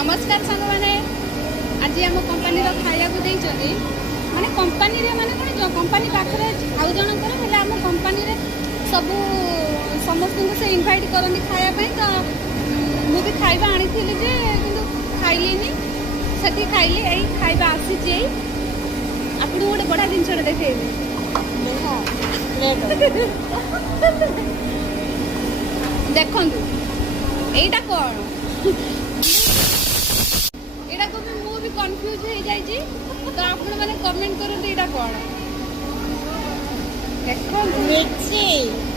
नमस्कार सांग मैंने आज आम कंपानी खाया माने कंपानी माने कौन कंपानी पाखे आउ जनकर आम कंपानी सब समस्त से इनभाइट करती खायापी तो मुझे खाଇବା आनी जे खाइलिनी से खाइली यही खाଇବା आसी आपको गोटे बढ़िया जिनस देखे देखु यहीटा कौन यहाँ को भी मुझे कन्फ्यूज हो जाइए तो आप मैंने कमेंट करूँ यहाँ कौन देखो मिर्ची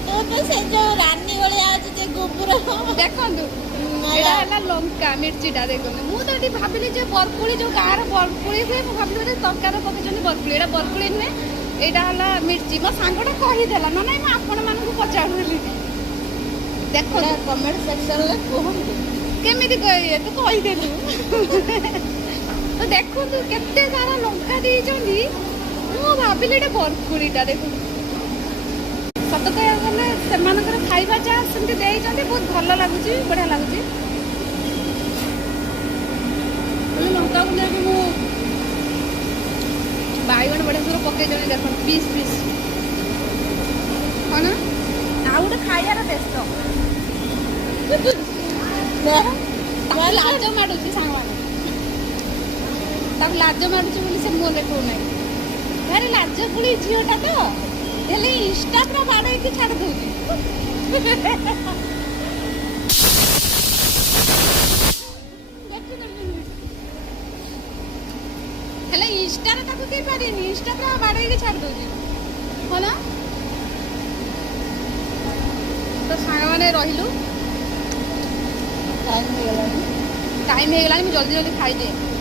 तो से जो रानी वाले आज जे गोबर देखो एटा है लंका मिर्चीटा देखो मुझे भाविली बरपुड़ी जो गाँव बरपुड़ी हुए मुझे तरकार पकड़ बरपुड़ी यहाँ बरपुड़ी नुहे यहाँ है मिर्ची मो सांगटा कहीदेला ना ना आपण मानक पचारूली देखो कमेंट सेक्शन में कहूँ केमिति कहिए तू कहीदेलु तो देखो तू केते सारा लंका देइचंदी मु भाबिले एटा बरपुड़ीटा देखो सत कह गले सेमानकर खाइबा जा सेमति देइचंदी बहुत भल लागुची बढ़िया लागुची लंका को लेके मु बाइगण बढ़िया सुर पके जने देखो पीस पीस है ना आ गोटे खाइबार टेस्ट लाज माडुची सांगवाने लाज माडुची बोली से मुह देखो नहीं भारी लाज कुड़ी झीटा तो हेले इंस्टा पूरा बाड़ की छाड़ दूची हेले इंस्टा रे ताको के पारेनी इंस्टा पूरा बाड़ की छाड़ दूची हो ना तो सांगवाने रहिलु टाइम हो गला जल्दी जल्दी खाई दे